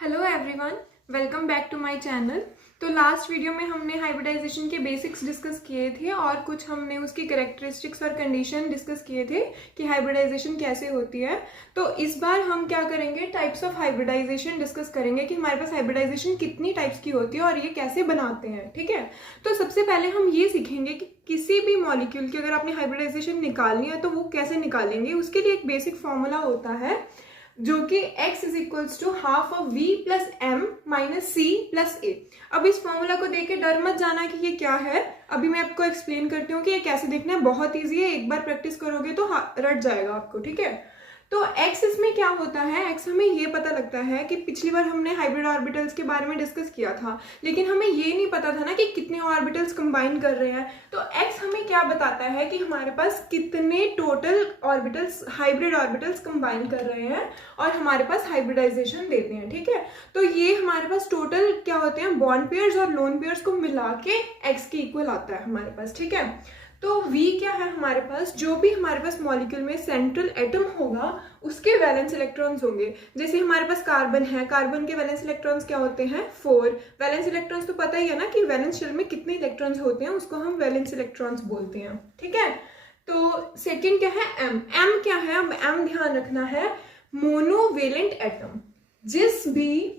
Hello everyone, welcome back to my channel. तो last video में हमने हाइब्रिडाइजेशन के बेसिक्स डिस्कस किए थे और कुछ हमने उसकी कैरेक्टरिस्टिक्स और कंडीशन डिस्कस किए थे कि हाइब्रिडाइजेशन कैसे होती है। तो इस बार हम क्या करेंगे, टाइप्स ऑफ हाइब्रिडाइजेशन डिस्कस करेंगे कि हमारे पास हाइब्रिडाइजेशन कितनी टाइप्स की होती है और ये कैसे बनाते हैं। ठीक है, तो सबसे पहले हम ये सीखेंगे कि किसी भी मॉलिक्यूल की अगर आपने हाइब्रिडाइजेशन निकालनी है तो वो कैसे निकालेंगे। उसके लिए एक बेसिक फॉर्मूला होता है जो कि x is equals to half of v plus M minus C plus A. अब इस फॉर्मूला को देख के डर मत जाना कि ये क्या है, अभी मैं आपको एक्सप्लेन करती हूँ कि ये कैसे देखना है। बहुत इजी है, एक बार प्रैक्टिस करोगे तो रट जाएगा आपको। ठीक है, तो x इसमें क्या होता है, x हमें ये पता लगता है कि पिछली बार हमने हाइब्रिड ऑर्बिटल्स के बारे में डिस्कस किया था, लेकिन हमें ये नहीं पता था ना कि कितने ऑर्बिटल्स कंबाइन कर रहे हैं। तो x हमें क्या बताता है कि हमारे पास कितने total orbitals, hybrid orbitals combine कर रहे हैं और हमारे पास हाइब्रिडाइजेशन देते हैं। ठीक है, तो ये हमारे पास टोटल क्या होते हैं, बॉन्ड पेयर्स और लोन पेयर्स को मिला के x के इक्वल आता है हमारे पास। ठीक है, तो V क्या है हमारे पास, जो भी हमारे पास मॉलिक्यूल में सेंट्रल एटम होगा उसके वैलेंस इलेक्ट्रॉन्स होंगे। जैसे हमारे पास कार्बन है, कार्बन के वैलेंस इलेक्ट्रॉन्स क्या होते हैं, 4 वैलेंस इलेक्ट्रॉन्स। तो पता ही है ना कि वैलेंस शेल में कितने इलेक्ट्रॉन्स होते हैं, उसको हम वैलेंस इलेक्ट्रॉन्स बोलते हैं। ठीक है, तो सेकेंड क्या है, M क्या है, अब M ध्यान रखना है, मोनोवेलेंट एटम। जिस भी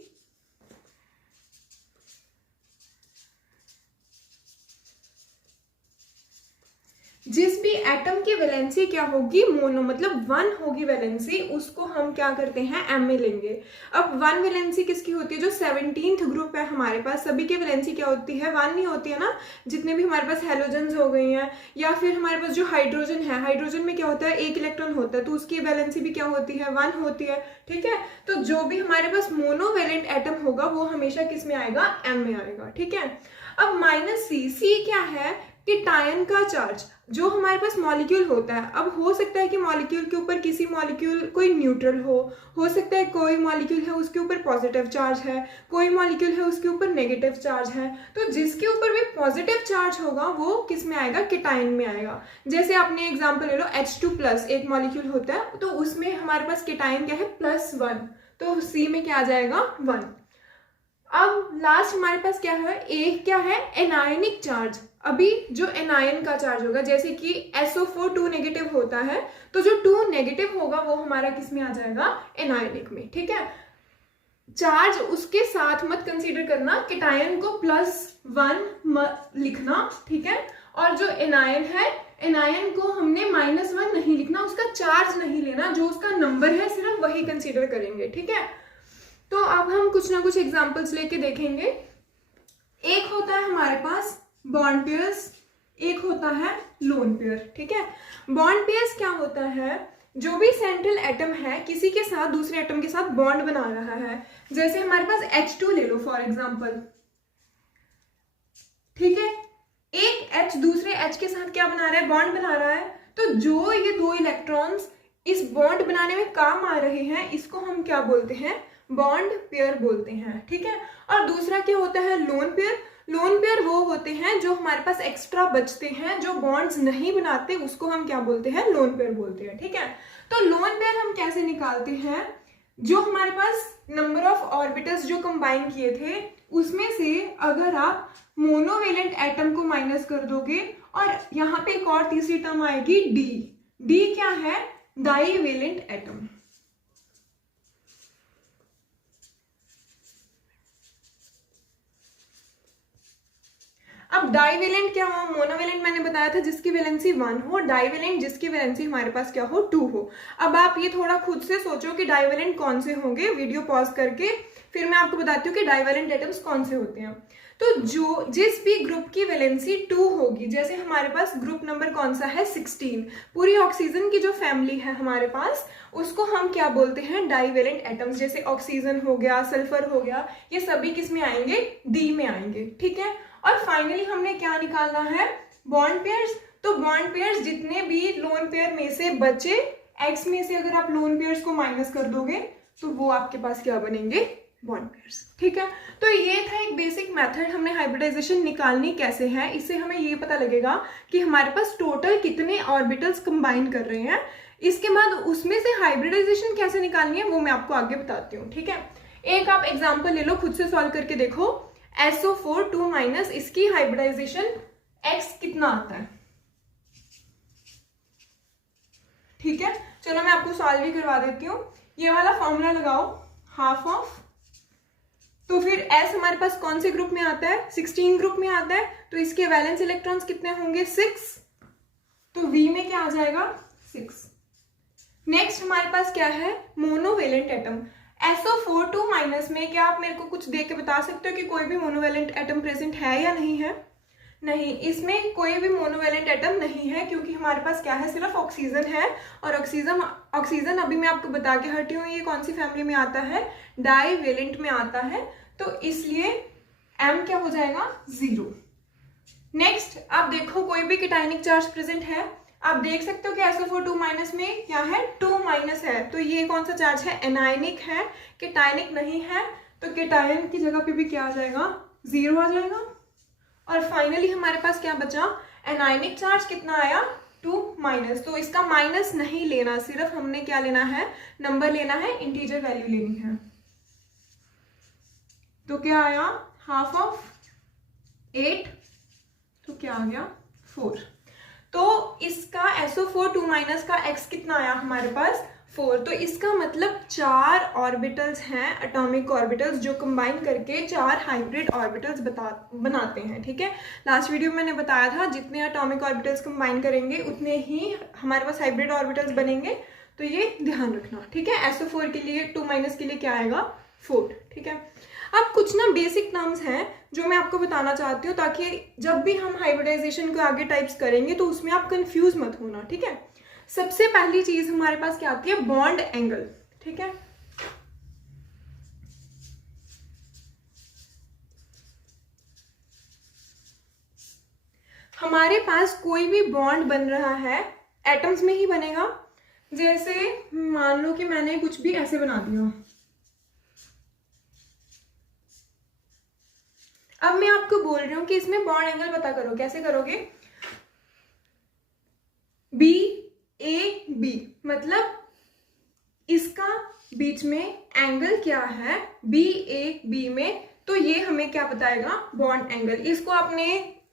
एटम की वैलेंसी क्या होगी, मोनो मतलब 1 होगी वैलेंसी, उसको हम क्या करते हैं, एम में लेंगे। अब 1 वैलेंसी किसकी होती है, जो 17th ग्रुप है हमारे पास, सभी की वैलेंसी क्या होती है, 1 नहीं होती है ना। जितने भी हमारे पास हेलोजन्स हो गई हैं, या फिर हमारे पास जो हाइड्रोजन है, हाइड्रोजन में क्या होता है, 1 इलेक्ट्रॉन होता है, तो उसकी वैलेंसी भी क्या होती है, 1 होती है। ठीक है, तो जो भी हमारे पास मोनोवेलेंट एटम होगा वो हमेशा किस में आएगा, एम में आएगा। ठीक है, अब माइनस सी क्या है, कि टायन का चार्ज जो हमारे पास मॉलिक्यूल होता है। अब हो सकता है कि मॉलिक्यूल के ऊपर किसी मॉलिक्यूल कोई न्यूट्रल हो सकता है कोई मॉलिक्यूल है उसके ऊपर पॉजिटिव चार्ज है, कोई मॉलिक्यूल है उसके ऊपर नेगेटिव चार्ज है। तो जिसके ऊपर भी पॉजिटिव चार्ज होगा वो किस में आएगा, केटाइन में आएगा। जैसे आपने एग्जांपल ले लो, H2+ एक मॉलिक्यूल होता है, तो उसमें हमारे पास केटाइन क्या है, +1, तो सी में क्या आ जाएगा, 1। अब लास्ट हमारे पास क्या है, एक क्या है, एनायनिक चार्ज। अभी जो एनायन का चार्ज होगा, जैसे कि SO4 2 नेगेटिव होता है, तो जो 2 नेगेटिव होगा वो हमारा किस में आ जाएगा, एनायनिक में। ठीक है, चार्ज उसके साथ मत कंसीडर करना, केटायन को +1 मत लिखना। ठीक है, और जो एनायन है, एनायन को हमने -1 नहीं लिखना, उसका चार्ज नहीं लेना, जो उसका नंबर है सिर्फ वही कंसीडर करेंगे। ठीक है, तो अब हम कुछ ना कुछ एग्जांपल्स लेके देखेंगे। एक होता है हमारे पास बॉन्ड पेयर्स, एक होता है लोन पेयर। ठीक है, बॉन्ड पेयर्स क्या होता है, जो भी सेंट्रल एटम है किसी के साथ दूसरे एटम के साथ बॉन्ड बना रहा है। जैसे हमारे पास H2 ले लो फॉर एग्जांपल। ठीक है, एक H दूसरे H के साथ क्या बना रहा है, बॉन्ड बना रहा है। तो जो ये 2 इलेक्ट्रॉन्स इस बॉन्ड बनाने में काम आ रहे हैं, इसको हम क्या बोलते हैं, बॉन्ड पेयर बोलते हैं। ठीक है, और दूसरा क्या होता है, लोन पेयर। लोन पेयर वो होते हैं जो हमारे पास एक्स्ट्रा बचते हैं, जो बॉन्ड्स नहीं बनाते, उसको हम क्या बोलते हैं, लोन पेयर बोलते हैं। ठीक है, तो लोन पेयर हम कैसे निकालते हैं, जो हमारे पास नंबर ऑफ ऑर्बिटल्स जो कंबाइन किए थे उसमें से अगर आप मोनोवेलेंट एटम को माइनस कर दोगे, और यहाँ पे एक और तीसरी टर्म आएगी डी क्या है, डाईवेलेंट एटम। अब डाईवेलेंट क्या हो, मोनोवेलेंट मैंने बताया था जिसकी वैलेंसी 1 हो, डाईवेलेंट जिसकी वैलेंसी हमारे पास क्या हो, 2 हो। अब आप ये थोड़ा खुद से सोचो कि डाईवेलेंट कौन से होंगे, वीडियो पॉज करके फिर मैं आपको बताती हूँ कि डाईवेलेंट एटम्स कौन से होते हैं। तो जो जिस भी ग्रुप की वैलेंसी 2 होगी, जैसे हमारे पास ग्रुप नंबर कौन सा है, 16, पूरी ऑक्सीजन की जो फैमिली है हमारे पास, उसको हम क्या बोलते हैं, डाईवेलेंट एटम्स। जैसे ऑक्सीजन हो गया, सल्फर हो गया, ये सभी किस में आएंगे, डी में आएंगे। ठीक है, और फाइनली हमने क्या निकालना है, बॉन्ड पेयर्स। तो बॉन्ड पेयर्स जितने भी लोन पेयर में से बचे, एक्स में से अगर आप लोन पेयर्स को माइनस कर दोगे तो वो आपके पास क्या बनेंगे, बॉन्ड पेयर्स। ठीक है, तो ये था एक बेसिक मेथड, हमने हाइब्रिडाइजेशन निकालनी कैसे है, इससे हमें ये पता लगेगा कि हमारे पास टोटल कितने ऑर्बिटल्स कंबाइन कर रहे हैं। इसके बाद उसमें से हाइब्रिडाइजेशन कैसे निकालनी है वो मैं आपको आगे बताती हूँ। ठीक है, एक आप एग्जाम्पल ले लो, खुद से सॉल्व करके देखो। SO4 2- इसकी हाइब्रिडाइजेशन X कितना आता है? ठीक है, चलो मैं आपको सॉल्व भी करवा देती हूँ। ये वाला फॉर्मूला लगाओ, हाफ ऑफ, तो फिर S हमारे पास कौन से ग्रुप में आता है? 16 ग्रुप में आता है, तो इसके वैलेंस इलेक्ट्रॉन्स कितने होंगे? 6, तो V में क्या आ जाएगा? 6। नेक्स्ट हमारे पास क्या है? Monovalent atom. SO4 2- में क्या आप मेरे को कुछ देख के बता सकते हो कि कोई भी मोनोवेलेंट एटम प्रेजेंट है या नहीं है? नहीं, इसमें कोई भी मोनोवेलेंट एटम नहीं है, क्योंकि हमारे पास क्या है? सिर्फ ऑक्सीजन है, और ऑक्सीजन अभी मैं आपको बता के हटी हूँ ये कौन सी फैमिली में आता है? डाईवेलेंट में आता है, तो इसलिए M क्या हो जाएगा? 0। नेक्स्ट आप देखो, कोई भी केटायनिक चार्ज प्रेजेंट है? आप देख सकते हो कि SO4 2- में क्या है? 2- है, तो ये कौन सा चार्ज है? एनायनिक है, केटायनिक नहीं है, तो केटायन की जगह पे भी क्या आ जाएगा? 0 आ जाएगा। और फाइनली हमारे पास क्या बचा? एनायनिक चार्ज कितना आया? 2-, तो इसका माइनस नहीं लेना, सिर्फ हमने क्या लेना है? नंबर लेना है, इंटीजर वैल्यू लेनी है। तो क्या आया? हाफ ऑफ 8, तो क्या आ गया? 4। तो इसका SO4 2- का X कितना आया हमारे पास? 4। तो इसका मतलब 4 ऑर्बिटल्स हैं, एटॉमिक ऑर्बिटल्स, जो कंबाइन करके 4 हाइब्रिड ऑर्बिटल्स बनाते हैं। ठीक है, लास्ट वीडियो में मैंने बताया था जितने एटॉमिक ऑर्बिटल्स कंबाइन करेंगे उतने ही हमारे पास हाइब्रिड ऑर्बिटल्स बनेंगे, तो ये ध्यान रखना। ठीक है, SO4 के लिए 2- के लिए क्या आएगा? 4। ठीक है, अब कुछ ना बेसिक टर्म्स हैं जो मैं आपको बताना चाहती हूँ, ताकि जब भी हम हाइब्रिडाइजेशन को आगे टाइप्स करेंगे तो उसमें आप कंफ्यूज मत होना। ठीक है, सबसे पहली चीज हमारे पास क्या आती है? Bond angle. ठीक है, हमारे पास कोई भी बॉन्ड बन रहा है एटम्स में ही बनेगा। जैसे मान लो कि मैंने कुछ भी ऐसे बना दिया, अब मैं आपको बोल रही हूं कि इसमें बॉन्ड एंगल पता करो। कैसे करोगे? BAB, मतलब इसका बीच में एंगल क्या है? BAB में, तो ये हमें क्या बताएगा? Bond angle. इसको आपने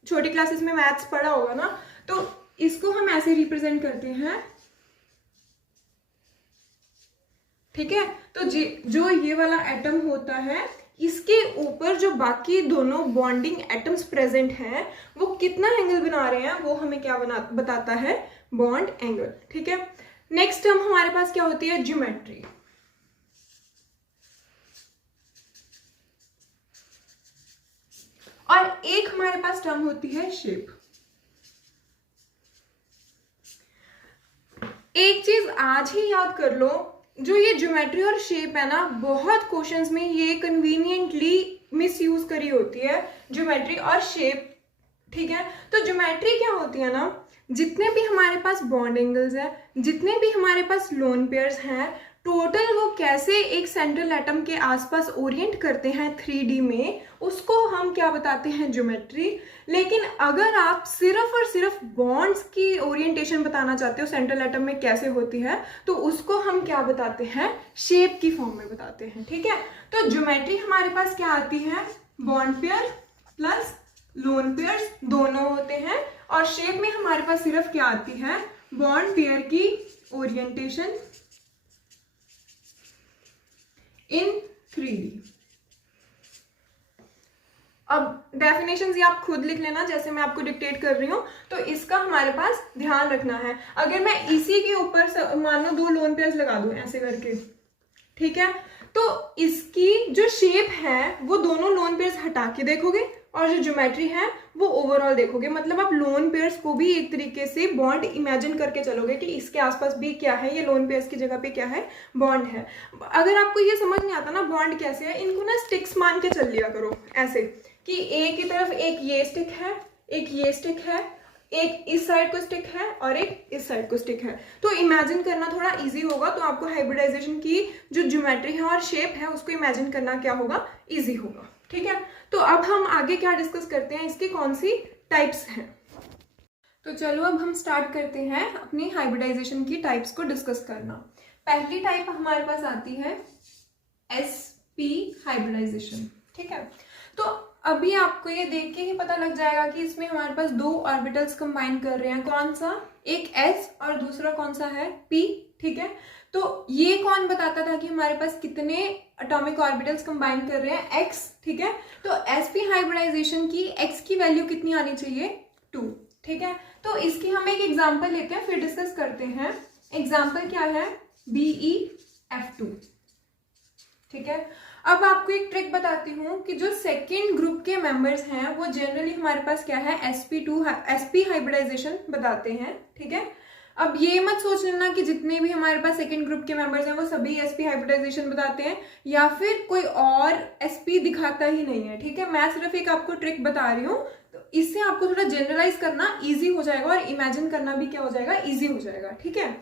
छोटी क्लासेस में मैथ्स पढ़ा होगा ना, तो इसको हम ऐसे रिप्रेजेंट करते हैं। ठीक है, तो जो ये वाला एटम होता है, इसके ऊपर जो बाकी दोनों बॉन्डिंग एटम्स प्रेजेंट हैं, वो कितना एंगल बना रहे हैं, वो हमें क्या बताता है? Bond angle. ठीक है, नेक्स्ट टर्म हमारे पास क्या होती है? ज्योमेट्री। और एक हमारे पास टर्म होती है शेप। एक चीज आज ही याद कर लो, जो ये ज्योमेट्री और शेप है ना, बहुत क्वेश्चंस में ये कन्वीनियंटली मिस यूज करी होती है, ज्योमेट्री और शेप। ठीक है, तो ज्योमेट्री क्या होती है ना, जितने भी हमारे पास बॉन्ड एंगल्स है, जितने भी हमारे पास लोन पेयर्स हैं, टोटल वो कैसे एक सेंट्रल एटम के आसपास ओरिएंट करते हैं 3D में, उसको हम क्या बताते हैं? ज्योमेट्री। लेकिन अगर आप सिर्फ और सिर्फ बॉन्ड्स की ओरिएंटेशन बताना चाहते हो सेंट्रल एटम में कैसे होती है, तो उसको हम क्या बताते हैं? शेप की फॉर्म में बताते हैं। ठीक है, तो ज्योमेट्री हमारे पास क्या आती है? Bond pair plus lone pairs दोनों होते हैं, और शेप में हमारे पास सिर्फ क्या आती है? बॉन्ड पेयर की ओरिएंटेशन इन 3D। अब डेफिनेशंस ये आप खुद लिख लेना, जैसे मैं आपको डिक्टेट कर रही हूं, तो इसका हमारे पास ध्यान रखना है। अगर मैं इसी के ऊपर मान लो 2 लोन पेयर्स लगा दूं ऐसे करके, ठीक है, तो इसकी जो शेप है वो दोनों लोन पेयर्स हटा के देखोगे, और जो ज्योमेट्री है वो ओवरऑल देखोगे। मतलब आप लोन पेयर्स को भी एक तरीके से बॉन्ड इमेजिन करके चलोगे कि इसके आसपास भी क्या है, ये लोन पेयर्स की जगह पे क्या है? बॉन्ड है। अगर आपको ये समझ नहीं आता ना बॉन्ड कैसे है, इनको ना स्टिक्स मान के चल लिया करो, ऐसे कि एक की तरफ एक ये स्टिक है, एक ये स्टिक है, एक इस साइड को स्टिक है और एक इस साइड को स्टिक है। तो इमेजिन करना थोड़ा इजी होगा, तो आपको हाइब्रिडाइजेशन की जो ज्योमेट्री है और शेप है उसको इमेजिन करना क्या होगा? इजी होगा। ठीक है, तो अब हम आगे क्या डिस्कस करते हैं, इसकी कौन सी टाइप्स हैं। तो चलो अब हम स्टार्ट करते हैं अपनी हाइब्रिडाइजेशन की टाइप्स को डिस्कस करना। पहली टाइप हमारे पास आती है p हाइब्रिडाइजेशन। ठीक है, तो अभी आपको ये देख के ही पता लग जाएगा कि इसमें हमारे पास दो ऑर्बिटल्स कंबाइन कर रहे हैं, कौन सा, एक s और दूसरा कौन सा है p। ठीक है, तो ये कौन बताता था कि हमारे पास कितने एटॉमिक ऑर्बिटल्स कंबाइन कर रहे हैं, x। ठीक है, तो sp हाइब्रिडाइजेशन की x की वैल्यू कितनी आनी चाहिए, 2। ठीक है, तो इसकी हम एक एग्जांपल लेते हैं फिर डिस्कस करते हैं। एग्जांपल क्या है, BeF2। ठीक है, अब आपको एक ट्रिक बताती हूँ कि जो सेकेंड ग्रुप के मेंबर्स हैं वो जनरली हमारे पास क्या है, sp हाइब्रिडाइजेशन बताते हैं। ठीक है, अब ये मत सोच लेना कि जितने भी हमारे पास सेकेंड ग्रुप के मेंबर्स हैं वो सभी sp हाइब्रिडाइजेशन बताते हैं या फिर कोई और sp दिखाता ही नहीं है। ठीक है, मैं सिर्फ एक आपको ट्रिक बता रही हूँ, तो इससे आपको थोड़ा जनरलाइज करना इजी हो जाएगा और इमेजिन करना भी क्या हो जाएगा, इजी हो जाएगा। ठीक है,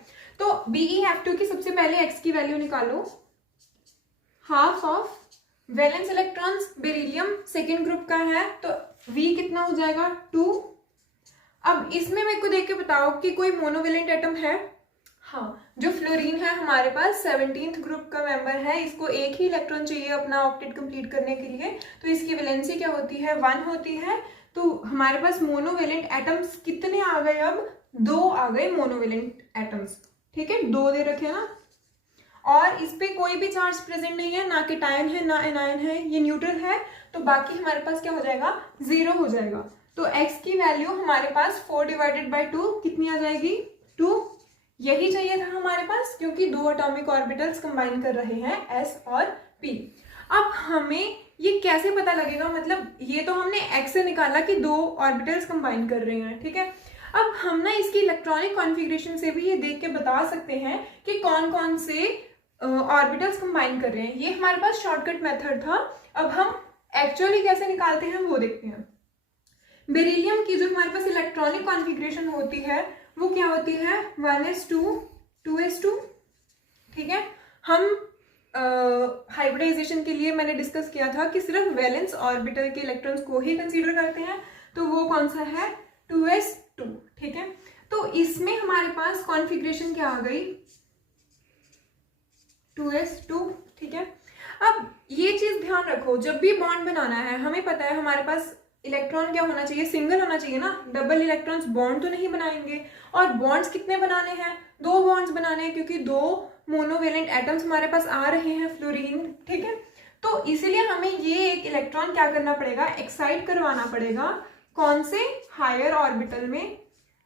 तो BeF2 की सबसे पहले x की वैल्यू निकालो, half of valence electrons beryllium second group का है तो V कितना हो जाएगा, 2। अब इसमें मेरे को देख के बताओ कि कोई मोनोवेलेंट एटम है। हाँ, जो फ्लोरीन है हमारे पास 17th ग्रुप का मेंबर है, इसको एक ही इलेक्ट्रॉन चाहिए अपना ऑक्टेट कंप्लीट करने के लिए, तो इसकी वैलेंसी क्या होती है, 1 होती है। तो हमारे पास मोनोवेलेंट एटम्स कितने आ गए, अब 2 आ गए मोनोवेलेंट एटम्स। ठीक है, 2 दे रखे ना, और इस पे कोई भी चार्ज प्रेजेंट नहीं है, ना केटायन है ना एनायन है, ये न्यूट्रल है, तो बाकी हमारे पास क्या हो जाएगा, 0 हो जाएगा। तो x की वैल्यू हमारे पास 4/2 कितनी आ जाएगी, 2। यही चाहिए था हमारे पास क्योंकि दो एटॉमिक ऑर्बिटल्स कंबाइन कर रहे हैं s और p। अब हमें ये कैसे पता लगेगा, मतलब ये तो हमने x से निकाला कि दो ऑर्बिटल्स कंबाइन कर रहे हैं। ठीक है, अब हम ना इसकी इलेक्ट्रॉनिक कॉन्फ़िगरेशन से भी ये देख के बता सकते हैं कि कौन कौन से ऑर्बिटल्स कंबाइन कर रहे हैं। ये हमारे पास शॉर्टकट मेथड था, अब हम एक्चुअली कैसे निकालते हैं वो देखते हैं। बेरिलियम की जो हमारे पास इलेक्ट्रॉनिक कॉन्फ़िगरेशन होती है वो क्या होती है, 1s2 2s2। ठीक है, हम हाइब्रिडाइजेशन के लिए मैंने डिस्कस किया था कि सिर्फ वैलेंस ऑर्बिटल के इलेक्ट्रॉन्स को ही कंसीडर करते हैं, तो वो कौन सा है, 2s2। ठीक है, तो इसमें हमारे पास कॉन्फ़िगरेशन क्या आ गई, 2s2। ठीक है, अब ये चीज ध्यान रखो, जब भी बॉन्ड बनाना है हमें पता है हमारे पास इलेक्ट्रॉन क्या होना चाहिए, सिंगल होना चाहिए ना, डबल इलेक्ट्रॉन्स बॉन्ड तो नहीं बनाएंगे। और बॉन्ड्स कितने बनाने हैं, 2 बॉन्ड्स बनाने हैं क्योंकि 2 मोनोवेलेंट एटम्स हमारे पास आ रहे हैं फ्लोरीन। ठीक है, तो इसीलिए हमें ये एक इलेक्ट्रॉन क्या करना पड़ेगा, एक्साइट करवाना पड़ेगा, कौन से, हायर ऑर्बिटल में,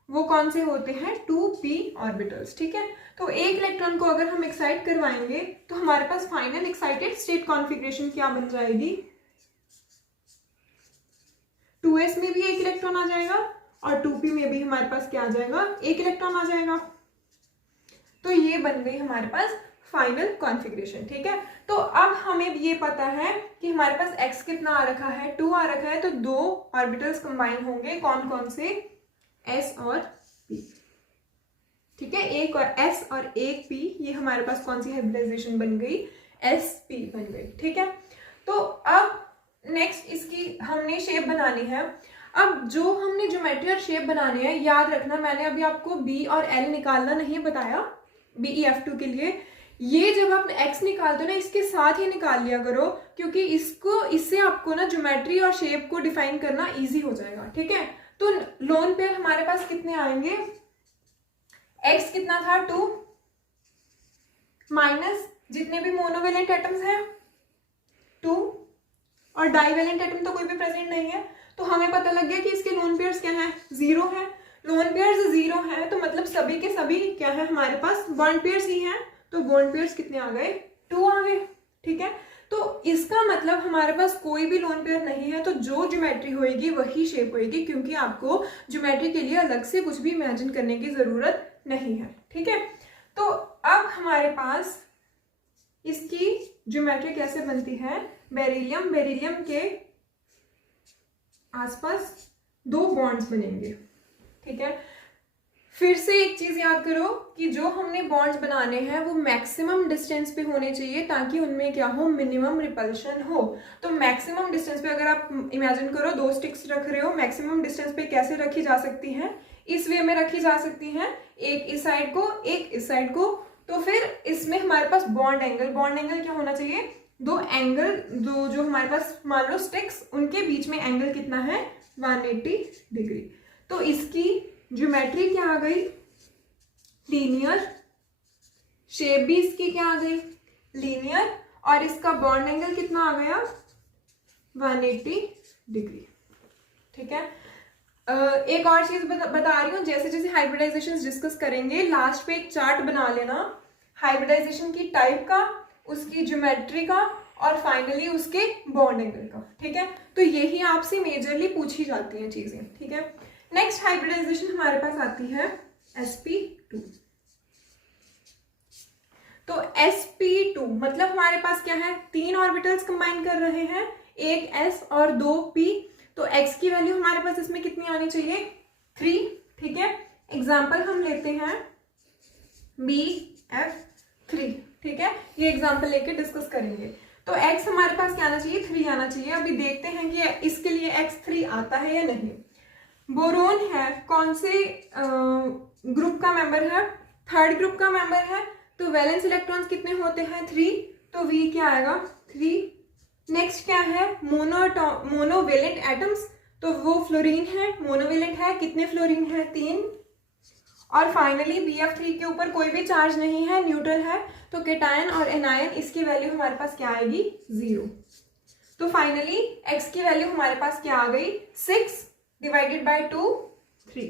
वो कौन से होते हैं, 2p ऑर्बिटल्स। ठीक है, तो एक इलेक्ट्रॉन को अगर हम एक्साइट करवाएंगे तो हमारे पास फाइनल एक्साइटेड स्टेट कॉन्फ़िगरेशन क्या बन जाएगी, 2s में भी एक इलेक्ट्रॉन आ जाएगा और 2p में भी हमारे पास क्या आ जाएगा, एक इलेक्ट्रॉन आ जाएगा। तो ये बन गई हमारे पास फाइनल कॉन्फ़िगरेशन। ठीक है, तो अब हमें ये पता है कि हमारे पास x कितना आ रखा है, 2 आ रखा है, तो 2 ऑर्बिटल्स कंबाइन होंगे, कौन कौन से, s और p। ठीक है, एक और s और एक p, ये हमारे पास कौन सी हाइब्रिडाइजेशन बन गई, sp बन गई। ठीक है, तो अब नेक्स्ट इसकी हमने शेप बनानी है। अब जो हमने ज्योमेट्री और शेप बनानी है, याद रखना मैंने अभी आपको b और l निकालना नहीं बताया BeF2 के लिए, ये जब आप x निकालते हो ना इसके साथ ही निकाल लिया करो, क्योंकि इससे आपको ना ज्योमेट्री और शेप को डिफाइन करना इजी हो जाएगा। ठीक है, तो लोन पेयर हमारे पास कितने आएंगे, x कितना था, 2 माइनस जितने भी मोनोवेलेंट एटम्स हैं 2, और डाइवेलेंट एटम तो कोई भी प्रेजेंट नहीं है, तो हमें पता लग गया कि इसके लोन पेयर्स क्या हैं, 0 है। लोन पेयर्स 0 है तो मतलब सभी के सभी क्या है हमारे पास, बॉन्ड पेयर्स ही हैं, तो बॉन्ड पेयर्स कितने आ गए, 2 आ गए। ठीक है, तो इसका मतलब हमारे पास कोई भी लोन पेयर नहीं है, तो जो ज्योमेट्री होएगी वही शेप होएगी, क्योंकि आपको ज्योमेट्री के लिए अलग से कुछ भी इमेजिन करने की जरूरत नहीं है। ठीक है, तो अब हमारे पास इसकी ज्योमेट्री कैसे बनती है, बेरिलियम के आसपास 2 बॉन्ड्स बनेंगे। ठीक है, फिर से एक चीज याद करो कि जो हमने बॉन्ड्स बनाने हैं वो मैक्सिमम डिस्टेंस पे होने चाहिए ताकि उनमें क्या हो, मिनिमम रिपल्शन हो। तो मैक्सिमम डिस्टेंस पे अगर आप इमेजिन करो 2 स्टिक्स रख रहे हो, मैक्सिमम डिस्टेंस पे कैसे रखी जा सकती हैं, इस वे में रखी जा सकती हैं, एक इस साइड को एक इस साइड को। तो फिर इसमें हमारे पास बॉन्ड एंगल क्या होना चाहिए, दो एंगल, दो जो हमारे पास मान लो स्टिक्स, उनके बीच में एंगल कितना है 180 डिग्री। तो इसकी ज्योमेट्री क्या आ गई, लीनियर, शेप भी इसकी क्या आ गई लीनियर, और इसका बॉन्ड एंगल कितना आ गया 180 डिग्री। ठीक है। एक और चीज बता रही हूँ, जैसे जैसे हाइब्रिडाइजेशन डिस्कस करेंगे लास्ट पे एक चार्ट बना लेना हाइब्रिडाइजेशन की टाइप का, उसकी ज्योमेट्री का, और फाइनली उसके बॉन्ड एंगल का। ठीक है, तो यही आपसे मेजरली पूछी जाती हैं चीजें। ठीक है, नेक्स्ट हाइब्रिडाइजेशन हमारे पास आती है sp2। तो sp2 मतलब हमारे पास क्या है, 3 ऑर्बिटल्स कंबाइन कर रहे हैं, एक s और 2 p। तो x की वैल्यू हमारे पास इसमें कितनी आनी चाहिए 3। ठीक है, एग्जाम्पल हम लेते हैं BF3। ठीक है, ये एग्जाम्पल लेके डिस्कस करेंगे। तो x हमारे पास क्या आना चाहिए 3 आना चाहिए। अभी देखते हैं कि इसके लिए x 3 आता है या नहीं। बोरोन है, कौन से ग्रुप का मेंबर है, थर्ड ग्रुप का मेंबर है। तो वैलेंस इलेक्ट्रॉन्स कितने होते हैं 3, तो V क्या आएगा 3। नेक्स्ट क्या है मोनोवेलेंट एटम्स, तो वो फ्लोरीन है, मोनोवेलेंट है, कितने फ्लोरीन है 3। और फाइनली BF3 के ऊपर कोई भी चार्ज नहीं है, न्यूट्रल है, तो केटायन और एनायन, इसकी वैल्यू हमारे पास क्या आएगी 0। तो फाइनली x की वैल्यू हमारे पास क्या आ गई 6 डिवाइडेड बाय 2 3।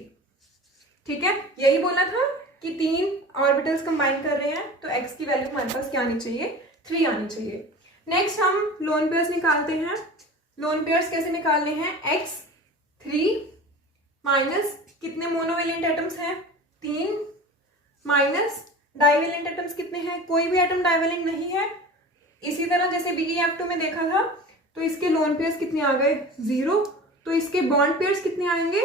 ठीक है, यही बोला था कि 3 ऑर्बिटल्स कंबाइन कर रहे हैं, तो x की वैल्यू हमारे पास क्या आनी चाहिए 3 आनी चाहिए। नेक्स्ट हम लोन पेयर्स निकालते हैं। लोन पेयर्स कैसे निकालने हैं, x3 माइनस कितने मोनोवेलेंट एटम्स हैं 3, माइनस डाइवेलेंट एटम्स कितने हैं, कोई भी एटम डाइवेलेंट नहीं है। इसी तरह जैसे BF2 में देखा था, तो इसके लोन पेयर्स कितने आ गए 0। तो इसके बॉन्ड पेयर्स कितने आएंगे,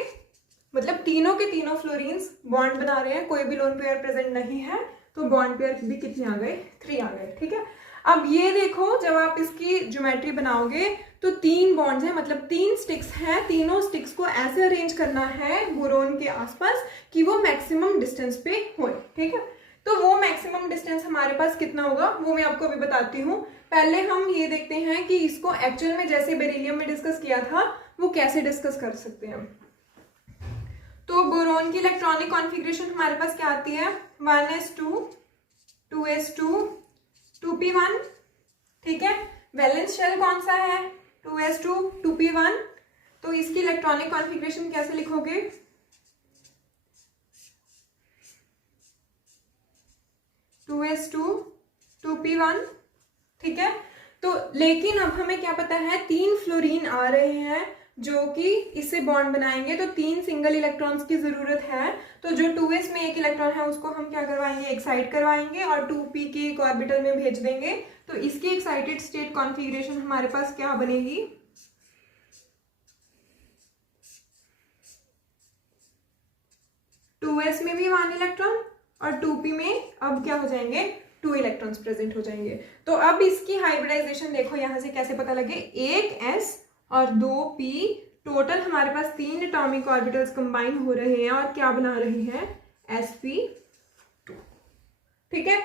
मतलब तीनों के तीनों फ्लोरीन्स बॉन्ड बना रहे हैं, कोई भी लोन पेयर प्रेजेंट नहीं है, तो बॉन्ड पेयर भी कितने आ गए 3 आ गए। ठीक है, अब ये देखो जब आप इसकी ज्योमेट्री बनाओगे तो 3 बॉन्ड्स हैं, मतलब 3 स्टिक्स हैं, तीनों स्टिक्स को ऐसे अरेंज करना है बोरोन के आसपास कि वो मैक्सिमम डिस्टेंस पे हो। ठीक है, तो वो मैक्सिमम डिस्टेंस हमारे पास कितना होगा वो मैं आपको अभी बताती हूँ। पहले हम ये देखते हैं कि इसको एक्चुअल में जैसे बेरिलियम में डिस्कस किया था वो कैसे डिस्कस कर सकते हैं। तो बोरोन की इलेक्ट्रॉनिक कॉन्फ़िगरेशन हमारे पास क्या आती है 1s2 2s2 2p1। ठीक है, वैलेंस शेल कौन सा है 2s2 2p1। तो इसकी इलेक्ट्रॉनिक कॉन्फ़िगरेशन कैसे लिखोगे 2s2 2p1। ठीक है, तो लेकिन अब हमें क्या पता है 3 फ्लोरीन आ रहे हैं जो कि इससे बॉन्ड बनाएंगे, तो 3 सिंगल इलेक्ट्रॉन्स की जरूरत है। तो जो 2s में एक इलेक्ट्रॉन है उसको हम क्या करवाएंगे एक्साइट करवाएंगे और 2p के एक ऑर्बिटल में भेज देंगे। तो इसकी एक्साइटेड स्टेट कॉन्फ़िगरेशन हमारे पास क्या बनेगी 2s में भी 1 इलेक्ट्रॉन और 2p में अब क्या हो जाएंगे 2 इलेक्ट्रॉन्स प्रेजेंट हो जाएंगे। तो अब इसकी हाइब्रिडाइजेशन देखो यहां से कैसे पता लगे, एक s और 2p, टोटल हमारे पास 3 एटॉमिक ऑर्बिटल्स कंबाइन हो रहे हैं और क्या बना रहे हैं sp2। ठीक है,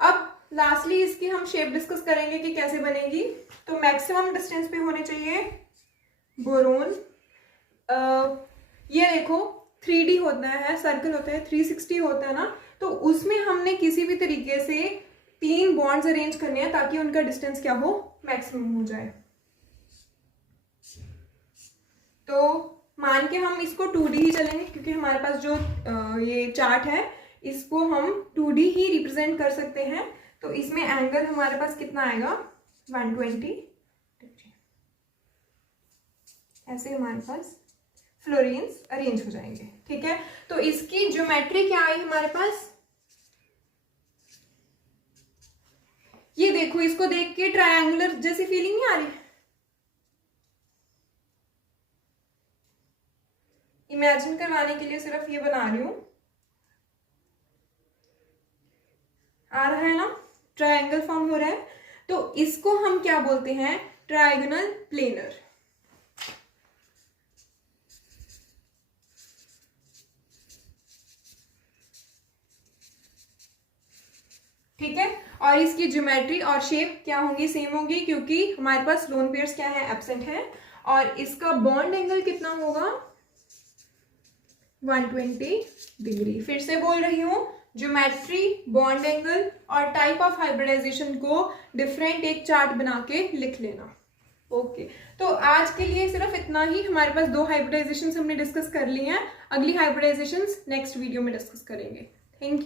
अब लास्टली इसकी हम शेप डिस्कस करेंगे कि कैसे बनेगी। तो मैक्सिमम डिस्टेंस पे होने चाहिए बोरोन। ये देखो 3D होता है, सर्कल होता है, 360 होता है ना, तो उसमें हमने किसी भी तरीके से 3 बॉन्ड्स अरेंज करने हैं ताकि उनका डिस्टेंस क्या हो मैक्सिमम हो जाए। तो मान के हम इसको 2D ही चलेंगे क्योंकि हमारे पास जो ये चार्ट है इसको हम 2D ही रिप्रेजेंट कर सकते हैं। तो इसमें एंगल हमारे पास कितना आएगा 120 डिग्री। ऐसे हमारे पास फ्लोरीन्स अरेंज हो जाएंगे। ठीक है, तो इसकी ज्योमेट्री क्या आई हमारे पास, ये देखो, इसको देख के ट्रायंगुलर जैसी फीलिंग नहीं आ रही, इमेजिन करवाने के लिए सिर्फ ये बना रही हूं, आ रहा है ना, ट्रायंगल फॉर्म हो रहा है। तो इसको हम क्या बोलते हैं ट्रायगोनल प्लेनर। ठीक है। और इसकी ज्योमेट्री और शेप क्या होगी, सेम होगी, क्योंकि हमारे पास लोन पेयर्स क्या है, एब्सेंट है। और इसका बॉन्ड एंगल कितना होगा, 120 डिग्री। फिर से बोल रही हूँ, ज्योमेट्री, बॉन्ड एंगल और टाइप ऑफ हाइब्रिडाइजेशन को डिफरेंट एक चार्ट बना के लिख लेना। ओके तो आज के लिए सिर्फ इतना ही। हमारे पास 2 हाइब्रिडाइजेशन हमने डिस्कस कर ली हैं। अगली हाइब्रिडाइजेशन नेक्स्ट वीडियो में डिस्कस करेंगे। Thank you.